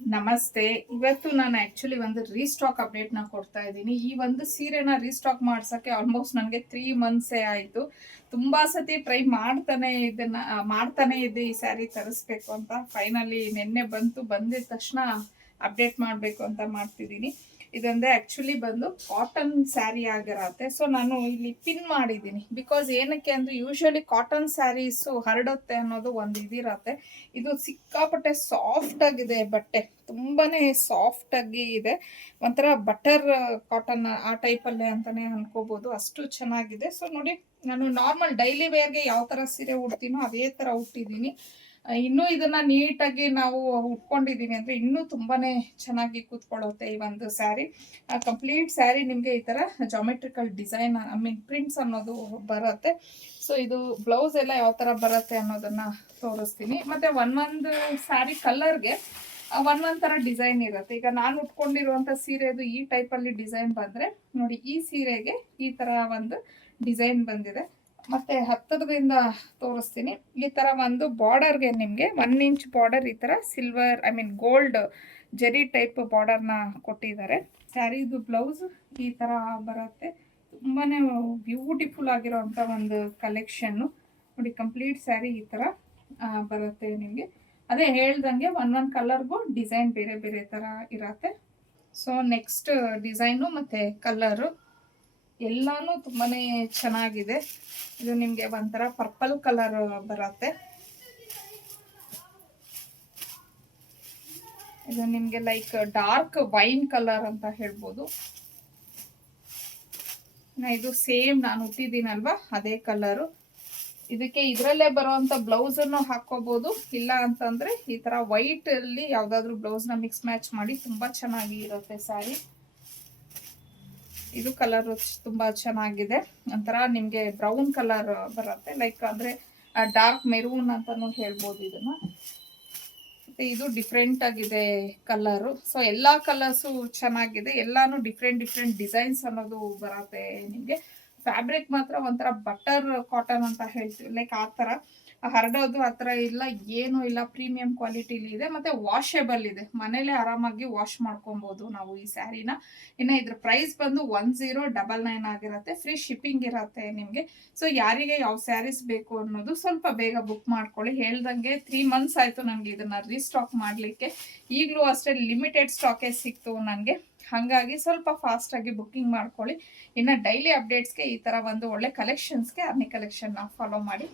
ನಮಸ್ತೆ. ಇವತ್ತು ನಾನು ಆಕ್ಚುಲಿ ಒಂದು ರೀಸ್ಟಾಕ್ ಅಪ್ಡೇಟ್ನ ಕೊಡ್ತಾ ಇದ್ದೀನಿ. ಈ ಒಂದು ಸೀರೆನ ರೀಸ್ಟಾಕ್ ಮಾಡ್ಸೋಕ್ಕೆ ಆಲ್ಮೋಸ್ಟ್ ನನಗೆ 3 ಮಂತ್ಸೇ ಆಯಿತು. ತುಂಬ ಸತಿ ಟ್ರೈ ಮಾಡ್ತಾನೆ ಇದ್ದೆ ಈ ಸ್ಯಾರಿ ತರಿಸ್ಬೇಕು ಅಂತ. ಫೈನಲಿ ನಿನ್ನೆ ಬಂದಿದ ತಕ್ಷಣ ಅಪ್ಡೇಟ್ ಮಾಡಬೇಕು ಅಂತ ಮಾಡ್ತಿದ್ದೀನಿ. ಇದೊಂದೇ ಆ್ಯಕ್ಚುಲಿ ಬಂದು ಕಾಟನ್ ಸ್ಯಾರಿ ಆಗಿರತ್ತೆ. ಸೊ ನಾನು ಇಲ್ಲಿ ಪಿನ್ ಮಾಡಿದ್ದೀನಿ. ಬಿಕಾಸ್ ಏನಕ್ಕೆ ಅಂದರೆ ಯೂಶ್ವಲಿ ಕಾಟನ್ ಸ್ಯಾರೀಸು ಹರಡುತ್ತೆ ಅನ್ನೋದು ಒಂದು ಇದಿರತ್ತೆ. ಇದು ಸಿಕ್ಕಾಪಟ್ಟೆ ಸಾಫ್ಟ್ ಆಗಿದೆ ಬಟ್ಟೆ, ತುಂಬಾನೇ ಸಾಫ್ಟ್ ಆಗಿ ಇದೆ. ಒಂಥರ ಬಟರ್ ಕಾಟನ್ ಆ ಟೈಪಲ್ಲೇ ಅಂತಾನೆ ಅನ್ಕೋಬಹುದು, ಅಷ್ಟು ಚೆನ್ನಾಗಿದೆ. ಸೊ ನೋಡಿ, ನಾನು ನಾರ್ಮಲ್ ಡೈಲಿ ವೇರ್ಗೆ ಯಾವ ತರ ಸೀರೆ ಉಡ್ತೀನೋ ಅದೇ ತರ ಉಟ್ಟಿದ್ದೀನಿ. ಇನ್ನೂ ಇದನ್ನ ನೀಟಾಗಿ ನಾವು ಉಟ್ಕೊಂಡಿದೀವಿ ಅಂದ್ರೆ ಇನ್ನೂ ತುಂಬಾನೇ ಚೆನ್ನಾಗಿ ಕೂತ್ಕೊಳ್ಳುತ್ತೆ ಈ ಒಂದು ಸ್ಯಾರಿ. ಕಂಪ್ಲೀಟ್ ಸ್ಯಾರಿ ನಿಮ್ಗೆ ಈ ತರ ಜಾಮೆಟ್ರಿಕಲ್ ಡಿಸೈನ್ ಪ್ರಿಂಟ್ಸ್ ಅನ್ನೋದು ಬರುತ್ತೆ. ಸೊ ಇದು ಬ್ಲೌಸ್ ಎಲ್ಲ ಯಾವ ತರ ಬರುತ್ತೆ ಅನ್ನೋದನ್ನ ತೋರಿಸ್ತೀನಿ. ಮತ್ತೆ ಒಂದೊಂದು ಸ್ಯಾರಿ ಕಲರ್ಗೆ ಒಂದೊಂದ್ ತರ ಡಿಸೈನ್ ಇರುತ್ತೆ. ಈಗ ನಾನು ಉಟ್ಕೊಂಡಿರುವಂತ ಸೀರೆದು ಈ ಟೈಪ್ ಅಲ್ಲಿ ಡಿಸೈನ್ ಬಂದ್ರೆ ನೋಡಿ, ಈ ಸೀರೆಗೆ ಈ ತರ ಒಂದು ಡಿಸೈನ್ ಬಂದಿದೆ. ಮತ್ತೆ ಹತ್ತರದಿಂದ ತೋರಿಸ್ತೀನಿ. ಈ ತರ ಒಂದು ಬಾರ್ಡರ್ಗೆ ನಿಮ್ಗೆ 1 ಇಂಚ್ ಬಾರ್ಡರ್ ಈ ತರ ಸಿಲ್ವರ್ ಗೋಲ್ಡ್ ಜರಿ ಟೈಪ್ ಬಾರ್ಡರ್ನ ಕೊಟ್ಟಿದ್ದಾರೆ. ಸ್ಯಾರಿದು ಬ್ಲೌಸ್ ಈ ತರ ಬರುತ್ತೆ. ತುಂಬಾನೇ ಬ್ಯೂಟಿಫುಲ್ ಆಗಿರೋಂಥ ಒಂದು ಕಲೆಕ್ಷನ್ ನೋಡಿ. ಕಂಪ್ಲೀಟ್ ಸ್ಯಾರಿ ಈ ತರ ಬರುತ್ತೆ ನಿಮ್ಗೆ. ಅದೇ ಹೇಳ್ದಂಗೆ ಒಂದೊಂದು ಕಲರ್ಗೂ ಡಿಸೈನ್ ಬೇರೆ ಬೇರೆ ತರ ಇರತ್ತೆ. ಸೊ ನೆಕ್ಸ್ಟ್ ಡಿಸೈನು ಮತ್ತೆ ಕಲರು ಎಲ್ಲಾನು ತುಂಬಾನೇ ಚೆನ್ನಾಗಿದೆ. ಇದು ನಿಮ್ಗೆ ಒಂಥರ ಪರ್ಪಲ್ ಕಲರ್ ಬರುತ್ತೆ. ಇದು ನಿಮ್ಗೆ ಲೈಕ್ ಡಾರ್ಕ್ ವೈನ್ ಕಲರ್ ಅಂತ ಹೇಳ್ಬೋದು. ಇದು ಸೇಮ್ ನಾನು ಹುಟ್ಟಿದ್ದೀನಲ್ವಾ ಅದೇ ಕಲರು. ಇದಕ್ಕೆ ಇದರಲ್ಲೇ ಬರುವಂತ ಬ್ಲೌಸ್ ಅನ್ನು ಹಾಕೋಬಹುದು. ಇಲ್ಲ ಅಂತಂದ್ರೆ ಈ ತರ ವೈಟ್ ಅಲ್ಲಿ ಯಾವ್ದಾದ್ರು ಬ್ಲೌಸ್ ನ ಮಿಕ್ಸ್ ಮ್ಯಾಚ್ ಮಾಡಿ ತುಂಬಾ ಚೆನ್ನಾಗಿ ಇರುತ್ತೆ ಸ್ಯಾರಿ. ಇದು ಕಲರ್ ತುಂಬಾ ಚೆನ್ನಾಗಿದೆ. ಒಂಥರ ನಿಮ್ಗೆ ಬ್ರೌನ್ ಕಲರ್ ಬರುತ್ತೆ, ಲೈಕ್ ಅಂದ್ರೆ ಡಾರ್ಕ್ ಮೆರೂನ್ ಅಂತಾನು ಹೇಳ್ಬೋದು ಇದನ್ನ. ಮತ್ತೆ ಇದು ಡಿಫ್ರೆಂಟ್ ಆಗಿದೆ ಕಲರು. ಸೊ ಎಲ್ಲಾ ಕಲರ್ಸು ಚೆನ್ನಾಗಿದೆ. ಎಲ್ಲಾನು ಡಿಫ್ರೆಂಟ್ ಡಿಸೈನ್ಸ್ ಅನ್ನೋದು ಬರುತ್ತೆ ನಿಮ್ಗೆ. ಫ್ಯಾಬ್ರಿಕ್ ಮಾತ್ರ ಒಂಥರ ಬಟರ್ ಕಾಟನ್ ಅಂತ ಹೇಳ್ತೀವಿ, ಲೈಕ್ ಆ ತರ ಹರಡೋದು ಆ ಥರ ಇಲ್ಲ, ಏನೂ ಇಲ್ಲ. ಪ್ರೀಮಿಯಂ ಕ್ವಾಲಿಟಿಲಿ ಇದೆ. ಮತ್ತೆ ವಾಷೇಬಲ್ ಇದೆ, ಮನೇಲೆ ಆರಾಮಾಗಿ ವಾಶ್ ಮಾಡ್ಕೊಬೋದು ನಾವು ಈ ಸ್ಯಾರಿನ. ಇನ್ನು ಇದ್ರ ಪ್ರೈಸ್ ಬಂದು 1099 ಆಗಿರುತ್ತೆ. ಫ್ರೀ ಶಿಪ್ಪಿಂಗ್ ಇರುತ್ತೆ ನಿಮಗೆ. ಸೊ ಯಾರಿಗೆ ಯಾವ ಸ್ಯಾರೀಸ್ ಬೇಕು ಅನ್ನೋದು ಸ್ವಲ್ಪ ಬೇಗ ಬುಕ್ ಮಾಡ್ಕೊಳ್ಳಿ. ಹೇಳ್ದಂಗೆ 3 ಮಂತ್ಸ್ ಆಯಿತು ನನಗೆ ಇದನ್ನ ರೀಸ್ಟಾಕ್ ಮಾಡಲಿಕ್ಕೆ. ಈಗಲೂ ಅಷ್ಟೇ ಲಿಮಿಟೆಡ್ ಸ್ಟಾಕೇ ಸಿಕ್ತು ನನಗೆ. ಹಾಗಾಗಿ ಸ್ವಲ್ಪ ಫಾಸ್ಟಾಗಿ ಬುಕ್ಕಿಂಗ್ ಮಾಡ್ಕೊಳ್ಳಿ. ಇನ್ನು ಡೈಲಿ ಅಪ್ಡೇಟ್ಸ್ಗೆ ಈ ಥರ ಒಂದು ಒಳ್ಳೆ ಕಲೆಕ್ಷನ್ಸ್ಗೆ ಅರ್ನಿ ಕಲೆಕ್ಷನ್ನ ಫಾಲೋ ಮಾಡಿ.